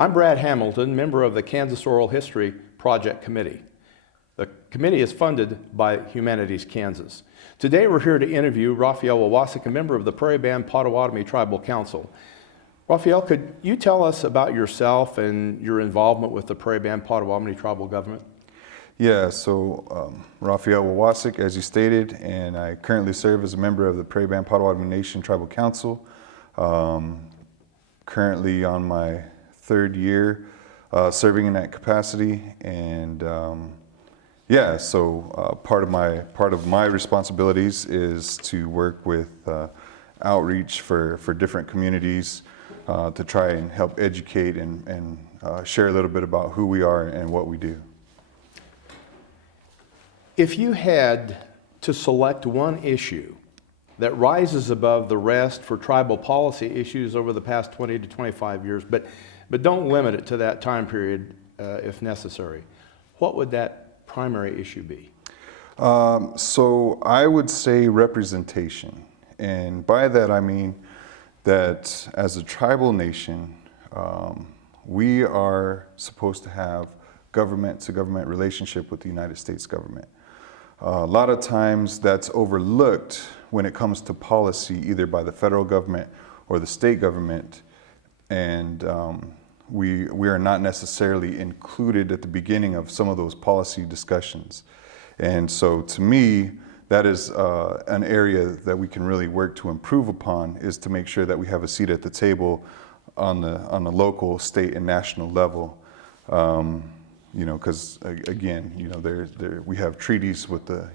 I'm Brad Hamilton, member of the Kansas Oral History Project Committee. The committee is funded by Humanities Kansas. Today we're here to interview Raphael Wahwassuck, a member of the Prairie Band Potawatomi Tribal Council. Raphael, could you tell us about yourself and your involvement with the Prairie Band Potawatomi tribal government? Yeah, so Raphael Wahwassuck, as you stated, and I currently serve as a member of the Prairie Band Potawatomi Nation Tribal Council. Currently on my third year serving in that capacity, and part of my responsibilities is to work with outreach for different communities to try and help educate and share a little bit about who we are and what we do. If you had to select one issue that rises above the rest for tribal policy issues over the past 20 to 25 years, but don't limit it to that time period if necessary, what would that primary issue be? So I would say representation. And by that I mean that as a tribal nation, we are supposed to have government-to-government relationship with the United States government. A lot of times that's overlooked when it comes to policy, either by the federal government or the state government, and we are not necessarily included at the beginning of some of those policy discussions. And so to me, that is an area that we can really work to improve upon, is to make sure that we have a seat at the table on the local, state, and national level. Because again, we have treaties with the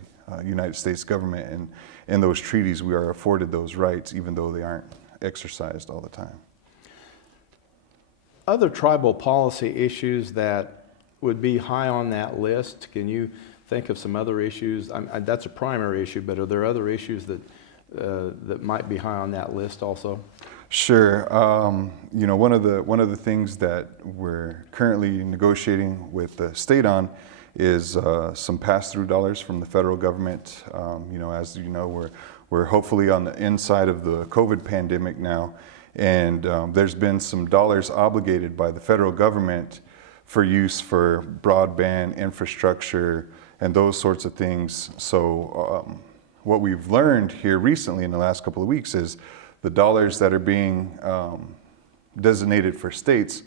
United States government, and in those treaties we are afforded those rights even though they aren't exercised all the time. Other tribal policy issues that would be high on that list, can you think of some other issues? That's a primary issue, but are there other issues that might be high on that list also? Sure. One of the things that we're currently negotiating with the state on is some pass-through dollars from the federal government. As you know, we're hopefully on the inside of the COVID pandemic now, and there's been some dollars obligated by the federal government for use for broadband infrastructure and those sorts of things. So what we've learned here recently in the last couple of weeks is the dollars that are being designated for states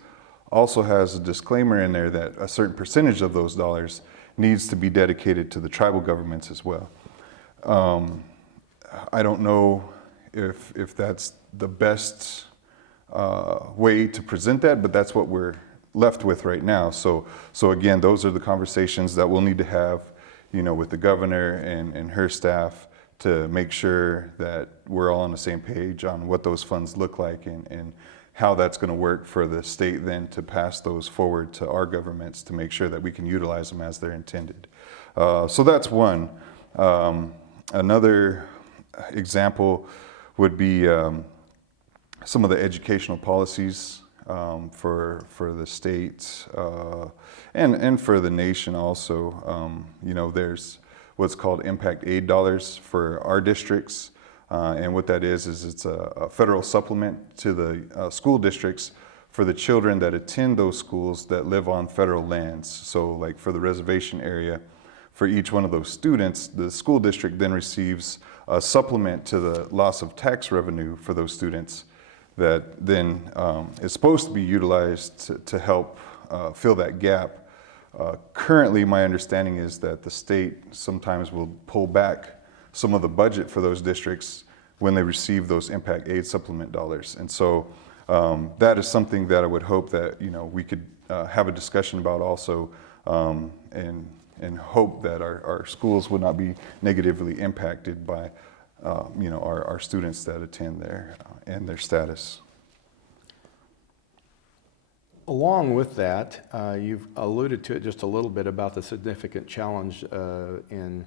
also has a disclaimer in there that a certain percentage of those dollars needs to be dedicated to the tribal governments as well. I don't know if that's the best way to present that, but that's what we're left with right now. So again, those are the conversations that we'll need to have, with the governor and her staff, to make sure that we're all on the same page on what those funds look like and how that's going to work for the state then to pass those forward to our governments to make sure that we can utilize them as they're intended. So that's one. Another example would be some of the educational policies for the state and for the nation also. There's what's called impact aid dollars for our districts. And what that is it's a federal supplement to the school districts for the children that attend those schools that live on federal lands. So like for the reservation area, for each one of those students, the school district then receives a supplement to the loss of tax revenue for those students that then is supposed to be utilized to help fill that gap. Currently, my understanding is that the state sometimes will pull back some of the budget for those districts when they receive those impact aid supplement dollars. And so that is something that I would hope that we could have a discussion about also, and hope that our schools would not be negatively impacted by our students that attend there and their status. Along with that, you've alluded to it just a little bit about the significant challenge in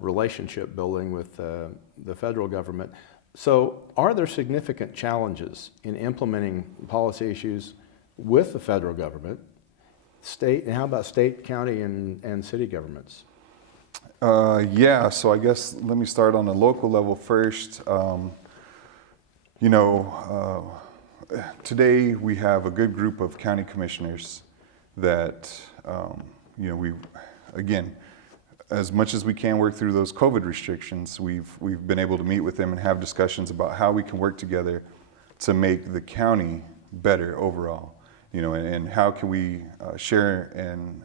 relationship building with the federal government. So are there significant challenges in implementing policy issues with the federal government, state, and how about state, county, and city governments? Yeah, so I guess let me start on the local level first. today we have a good group of county commissioners that, we, again, as much as we can work through those COVID restrictions, we've been able to meet with them and have discussions about how we can work together to make the county better overall, and how can we share and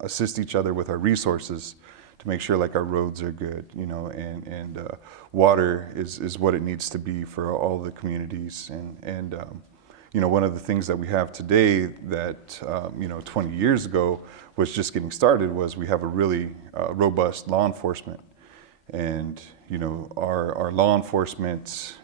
assist each other with our resources to make sure like our roads are good, and water is what it needs to be for all the communities. And one of the things that we have today that, 20 years ago was just getting started was we have a really robust law enforcement. And, our law enforcement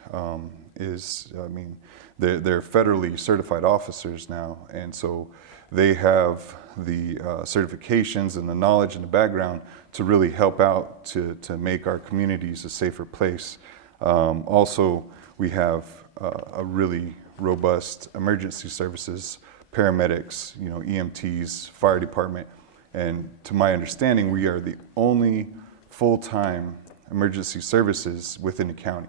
they're federally certified officers now. And so they have the certifications and the knowledge and the background to really help out to make our communities a safer place. Also, we have a really robust emergency services, paramedics, EMTs, fire department. And to my understanding, we are the only full-time emergency services within the county.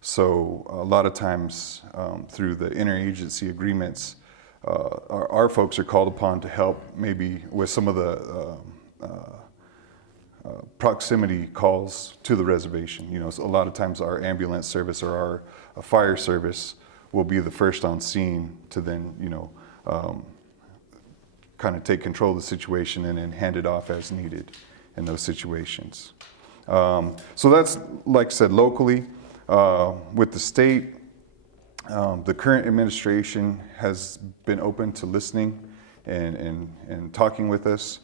So a lot of times through the interagency agreements, our folks are called upon to help maybe with some of the proximity calls to the reservation. So a lot of times our ambulance service or our fire service will be the first on scene to then, kind of take control of the situation and then hand it off as needed in those situations. So that's, like I said, locally. With the state, the current administration has been open to listening and talking with us.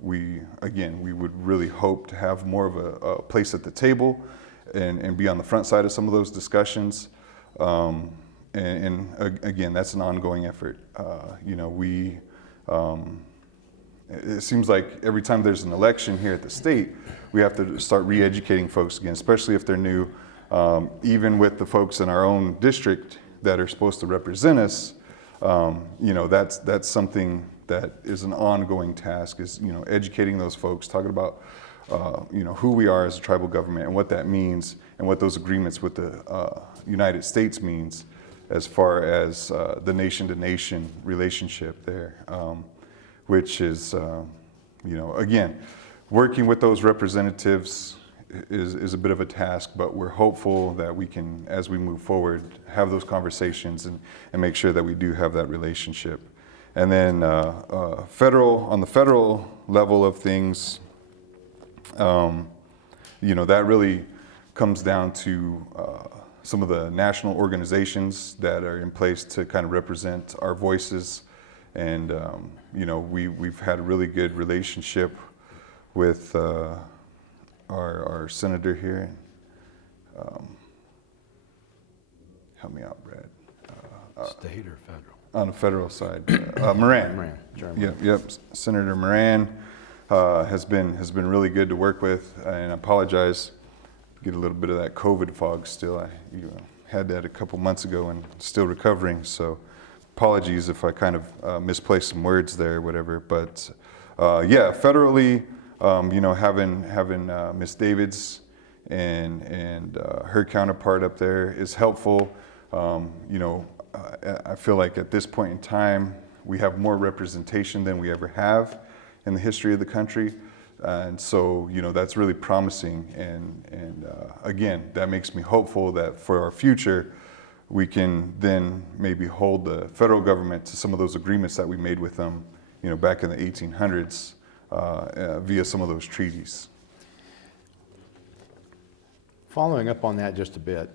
We would really hope to have more of a place at the table and be on the front side of some of those discussions. Again, that's an ongoing effort. It seems like every time there's an election here at the state, we have to start re-educating folks again, especially if they're new. Even with the folks in our own district that are supposed to represent us, that's something that is an ongoing task, is, educating those folks, talking about, who we are as a tribal government and what that means and what those agreements with the United States means as far as the nation-to-nation relationship there, which is, again, working with those representatives is a bit of a task, but we're hopeful that we can, as we move forward, have those conversations and make sure that we do have that relationship. And then on the federal level of things, that really comes down to some of the national organizations that are in place to kind of represent our voices. And, we've had a really good relationship with our senator here. Help me out, Brad. State or federal? On the federal side, Moran. Moran, German. Yep. Senator Moran has been really good to work with, and I apologize. Get a little bit of that COVID fog still. I had that a couple months ago and still recovering. So apologies if I kind of misplaced some words there or whatever. But federally, having Miss Davids and her counterpart up there is helpful. I feel like at this point in time, we have more representation than we ever have in the history of the country. And so, that's really promising. And again, that makes me hopeful that for our future, we can then maybe hold the federal government to some of those agreements that we made with them, back in the 1800s via some of those treaties. Following up on that just a bit,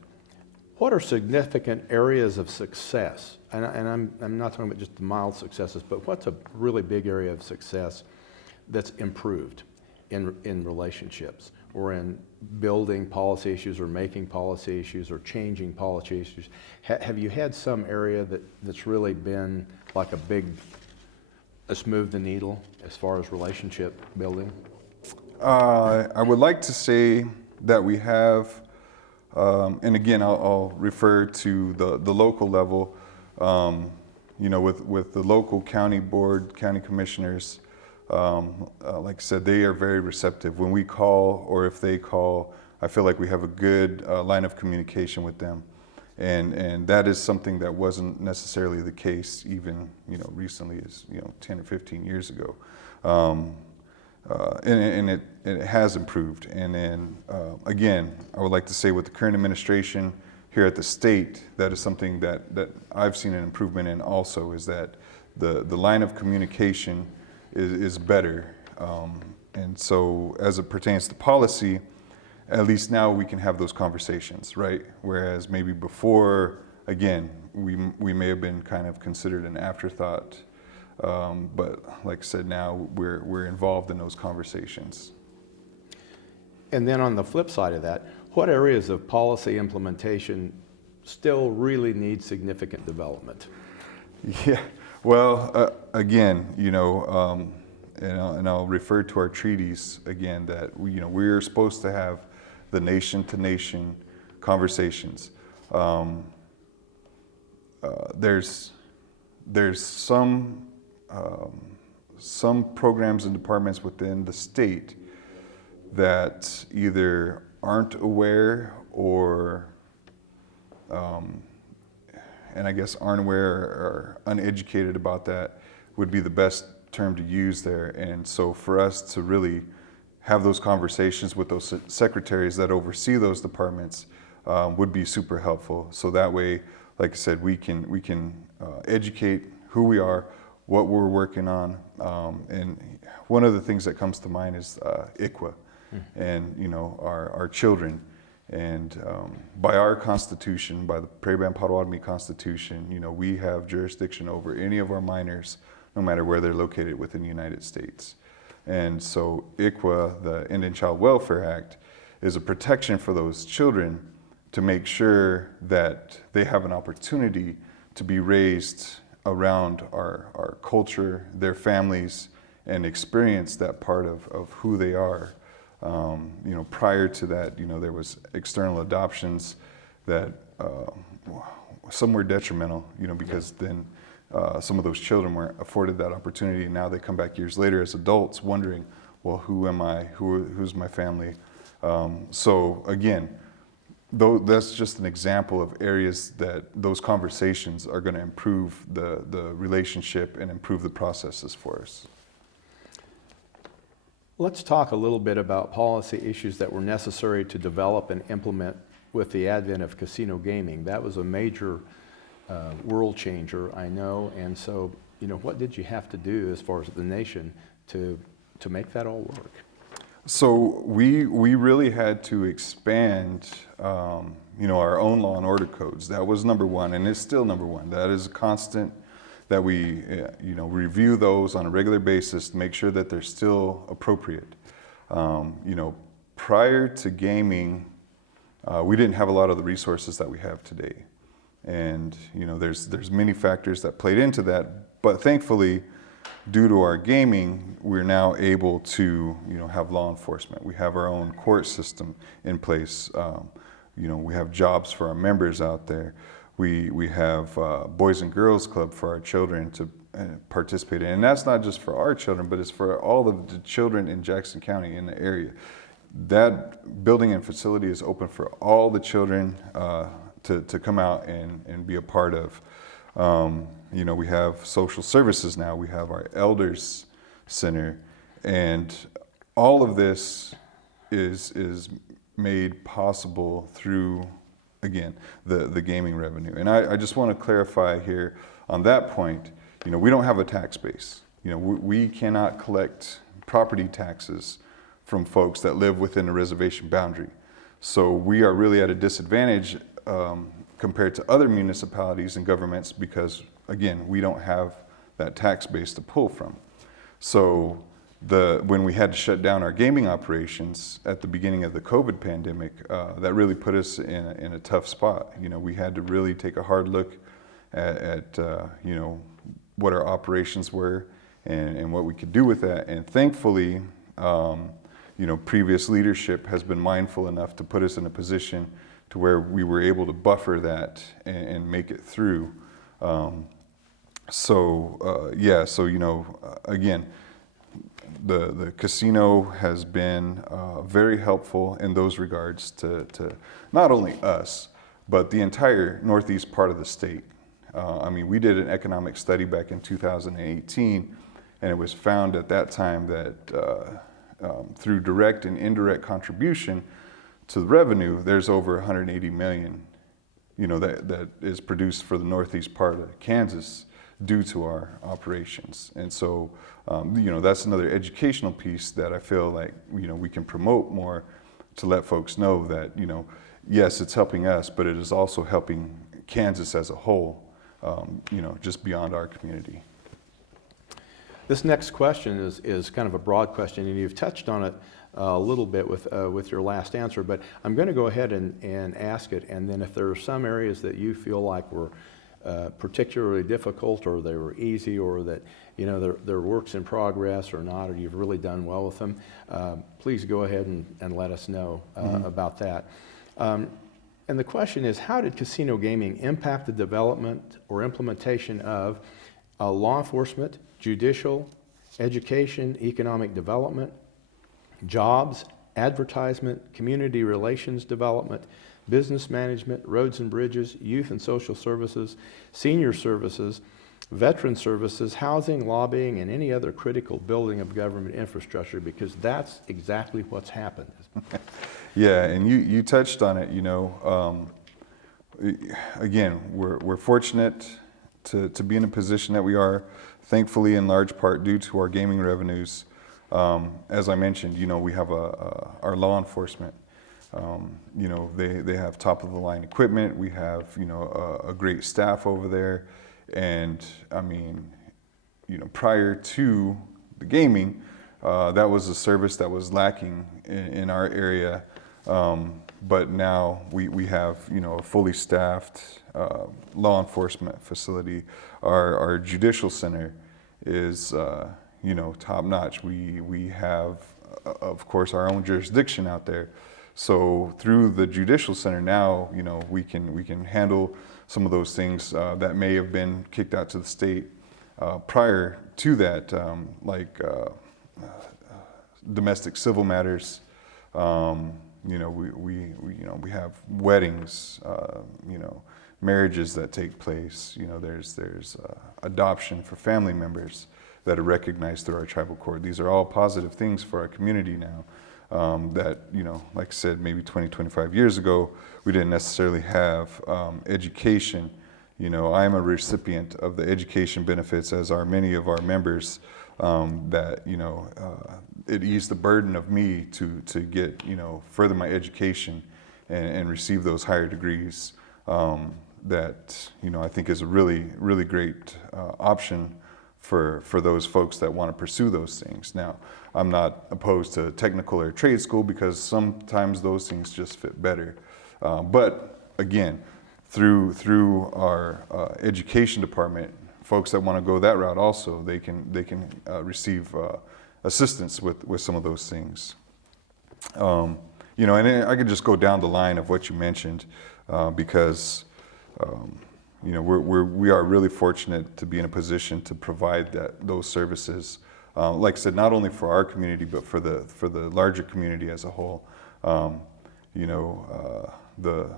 what are significant areas of success? And I'm not talking about just the mild successes, but what's a really big area of success that's improved in relationships or in building policy issues or making policy issues or changing policy issues? Have you had some area that's really been like that's moved the needle as far as relationship building? I would like to say that we have, and again, I'll refer to the local level, with the local county board, county commissioners. Like I said, they are very receptive. When we call or if they call, I feel like we have a good line of communication with them. And that is something that wasn't necessarily the case even, recently as, 10 or 15 years ago. And it has improved. And then, again, I would like to say with the current administration here at the state, that is something that I've seen an improvement in also, is that the line of communication is better. And so as it pertains to policy, at least now we can have those conversations, right? Whereas maybe before, again, we may have been kind of considered an afterthought. But like I said, now we're involved in those conversations. And then on the flip side of that, what areas of policy implementation still really need significant development? Yeah, well, again, and I'll refer to our treaties again, that we're supposed to have the nation-to-nation conversations. There's some programs and departments within the state that either aren't aware or, and I guess aren't aware or uneducated about that would be the best term to use there. And so for us to really have those conversations with those secretaries that oversee those departments would be super helpful. So that way, like I said, we can educate who we are, what we're working on, and one of the things that comes to mind is ICWA, and our children. And by our Constitution, by the Prairie Band Potawatomi Constitution, we have jurisdiction over any of our minors, no matter where they're located within the United States. And so ICWA, the Indian Child Welfare Act, is a protection for those children to make sure that they have an opportunity to be raised around our culture, their families, and experience that part of who they are. Prior to that, there was external adoptions that some were detrimental, because then some of those children weren't afforded that opportunity, and now they come back years later as adults wondering, well, who am I? Who's my family? So again, though that's just an example of areas that those conversations are going to improve the relationship and improve the processes for us. Let's talk a little bit about policy issues that were necessary to develop and implement with the advent of casino gaming. That was a major world changer, I know. And so, what did you have to do as far as the nation to make that all work? So we really had to expand, our own law and order codes. That was number one, and it's still number one. That is a constant that we, review those on a regular basis to make sure that they're still appropriate. Prior to gaming, we didn't have a lot of the resources that we have today. And, there's many factors that played into that, but thankfully, due to our gaming, we're now able to, have law enforcement. We have our own court system in place. We have jobs for our members out there. We have Boys and Girls Club for our children to participate in. And that's not just for our children, but it's for all of the children in Jackson County in the area. That building and facility is open for all the children to come out and be a part of. We have social services now. We have our Elders Center. And all of this is made possible through, again, the gaming revenue. And I just want to clarify here on that point, we don't have a tax base. We cannot collect property taxes from folks that live within the reservation boundary. So we are really at a disadvantage compared to other municipalities and governments because, again, we don't have that tax base to pull from. So when we had to shut down our gaming operations at the beginning of the COVID pandemic, that really put us in a tough spot. We had to really take a hard look at what our operations were and what we could do with that. And thankfully, previous leadership has been mindful enough to put us in a position to where we were able to buffer that and make it through. Again, the casino has been very helpful in those regards to not only us, but the entire northeast part of the state. I mean, we did an economic study back in 2018, and it was found at that time that through direct and indirect contribution to the revenue, there's over 180 million, that is produced for the northeast part of Kansas due to our operations. And so, that's another educational piece that I feel like, we can promote more to let folks know that, yes, it's helping us, but it is also helping Kansas as a whole, just beyond our community. This next question is kind of a broad question, and you've touched on it a little bit with your last answer, but I'm going to go ahead and ask it, and then if there are some areas that you feel like were particularly difficult, or they were easy, or that they're works in progress or not, or you've really done well with them, please go ahead and let us know about that. And the question is, how did casino gaming impact the development or implementation of law enforcement, judicial, education, economic development, jobs, advertisement, community relations development, business management, roads and bridges, youth and social services, senior services, veteran services, housing, lobbying, and any other critical building of government infrastructure, because that's exactly what's happened. Yeah, and you touched on it. Again, we're fortunate to be in a position that we are, thankfully in large part due to our gaming revenues. As I mentioned, we have our law enforcement. They have top of the line equipment. We have a great staff over there, and I mean, prior to the gaming, that was a service that was lacking in our area. But now we have a fully staffed law enforcement facility. Our judicial center is top notch. We have, of course, our own jurisdiction out there. So through the judicial center now, we can handle some of those things that may have been kicked out to the state prior to that, like domestic civil matters. We have weddings, marriages that take place. There's adoption for family members that are recognized through our tribal court. These are all positive things for our community now. That, like I said, maybe 20, 25 years ago, we didn't necessarily have education. I am a recipient of the education benefits, as are many of our members, that, it eased the burden of me to get, further my education and receive those higher degrees, that, I think is a really, really great option for those folks that want to pursue those things. Now, I'm not opposed to technical or trade school, because sometimes those things just fit better. But again, through our education department, folks that want to go that route also, they can receive assistance with some of those things. And I could just go down the line of what you mentioned, because we are really fortunate to be in a position to provide those services. Like I said, not only for our community, but for the larger community as a whole. The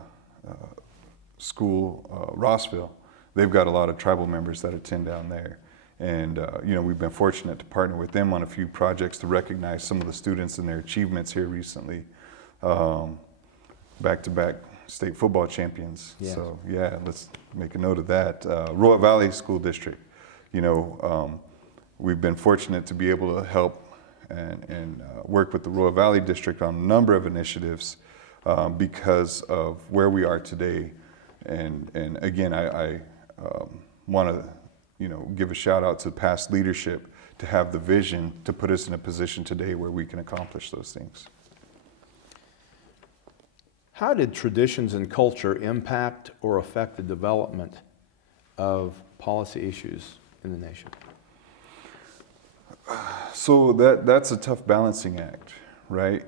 school, Rossville, they've got a lot of tribal members that attend down there. And, we've been fortunate to partner with them on a few projects to recognize some of the students and their achievements here recently. Back-to-back state football champions. Yes. So, yeah, let's make a note of that. Royal Valley School District, we've been fortunate to be able to help and work with the Royal Valley District on a number of initiatives because of where we are today. And again, I want to give a shout out to past leadership to have the vision to put us in a position today where we can accomplish those things. How did traditions and culture impact or affect the development of policy issues in the nation? So that's a tough balancing act, right?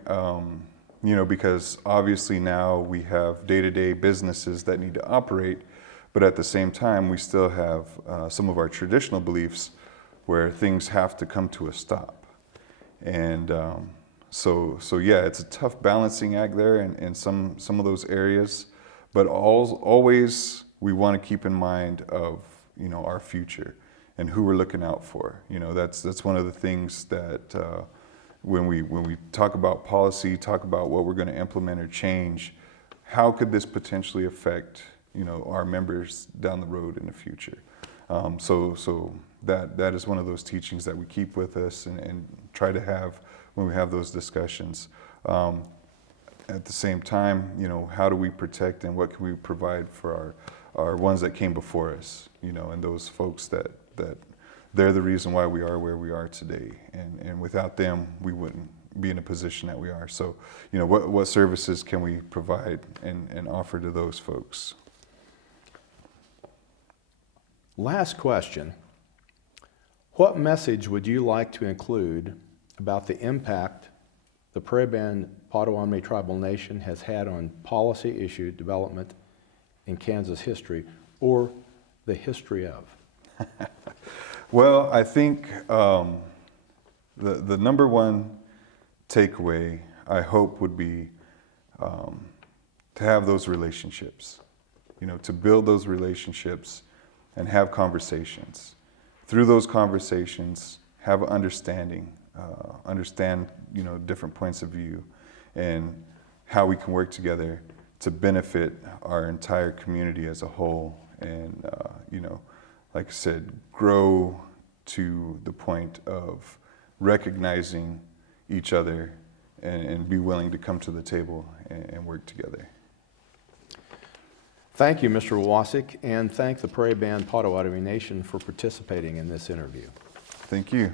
Because obviously now we have day-to-day businesses that need to operate, but at the same time we still have some of our traditional beliefs where things have to come to a stop. And so yeah, it's a tough balancing act there in some of those areas. but always we want to keep in mind of, our future and who we're looking out for. That's one of the things that when we talk about policy, talk about what we're going to implement or change, how could this potentially affect, our members down the road in the future? So that is one of those teachings that we keep with us and try to have when we have those discussions. At the same time, how do we protect and what can we provide for our ones that came before us, and those folks that they're the reason why we are where we are today. And without them, we wouldn't be in a position that we are. So, what services can we provide and offer to those folks? Last question. What message would you like to include about the impact the Prairie Band Potawatomi Tribal Nation has had on policy issue development in Kansas history, or the history of? Well, I think the number one takeaway, I hope, would be to have those relationships, to build those relationships and have conversations. Through those conversations, have understand, different points of view and how we can work together to benefit our entire community as a whole. And, like I said, grow to the point of recognizing each other and be willing to come to the table and work together. Thank you, Mr. Wahwassuck, and thank the Prairie Band Potawatomi Nation for participating in this interview. Thank you.